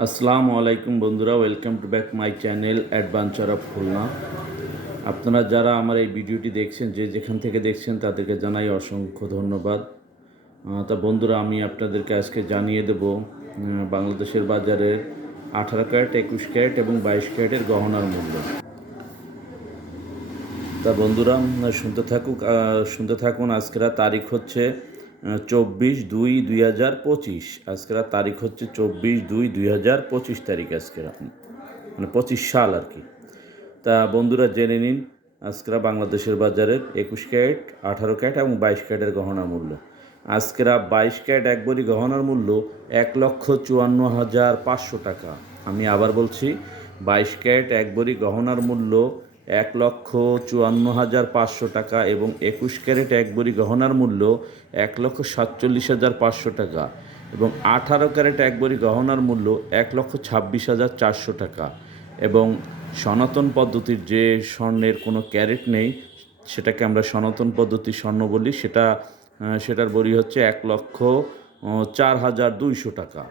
আসসালামু আলাইকুম বন্ধুরা, welcome to back my channel adventure of Khulna. আপনারা যারা আমার এই ভিডিওটি দেখছেন, যে যেখান থেকে দেখছেন তাদেরকে জানাই অসংখ্য ধন্যবাদ। তা বন্ধুরা, আমি আপনাদেরকে আজকে জানিয়ে দেব বাংলাদেশের বাজারের 18 ক্যারেট, 21 ক্যারেট এবং 22 ক্যারেটের গহনার মূল্য। তা বন্ধুরা, শুনতে থাকুন। আজকের তারিখ হচ্ছে 24/2/2025। আজকের তারিখ হচ্ছে 24/2/2025 তারিখ। আজকের মানে 25 সাল আর কি। তা বন্ধুরা, জেনে নিন আজকের বাংলাদেশের বাজারের 21 ক্যারেট, 18 ক্যারেট এবং 22 ক্যারেটের গহনার মূল্য। আজকের 22 ক্যারেট এক ভরি গহনার মূল্য 1,54,500 টাকা। আমি আবার বলছি, 22 ক্যারেট এক ভরি গহনার মূল্য 1,54,500 টাকা এবং 21 ক্যারেট এক ভরি গহনার মূল্য 1,47,500 টাকা এবং 18 ক্যারেট এক ভরি গহনার মূল্য 1,26,400 টাকা এবং সনাতন পদ্ধতির যে স্বর্ণের কোনো ক্যারেট নেই, সেটাকে আমরা সনাতন পদ্ধতির স্বর্ণ বলি, সেটার ভরি হচ্ছে 1,04,200 টাকা।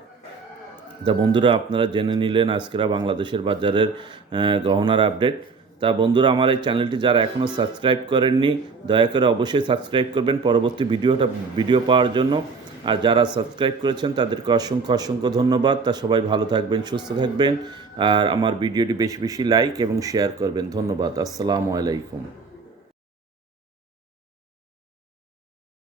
তা বন্ধুরা, আপনারা জেনে নিলেন আজকের বাংলাদেশের বাজারের গহনার আপডেট। তা বন্ধুরা, আমার এই চ্যানেলটি যারা এখনও সাবস্ক্রাইব করেননি, দয়া করে অবশ্যই সাবস্ক্রাইব করবেন পরবর্তী ভিডিও পাওয়ার জন্য। আর যারা সাবস্ক্রাইব করেছেন তাদেরকে অসংখ্য ধন্যবাদ। তা সবাই ভালো থাকবেন, সুস্থ থাকবেন আর আমার ভিডিওটি বেশি বেশি লাইক এবং শেয়ার করবেন। ধন্যবাদ। আসসালামু আলাইকুম।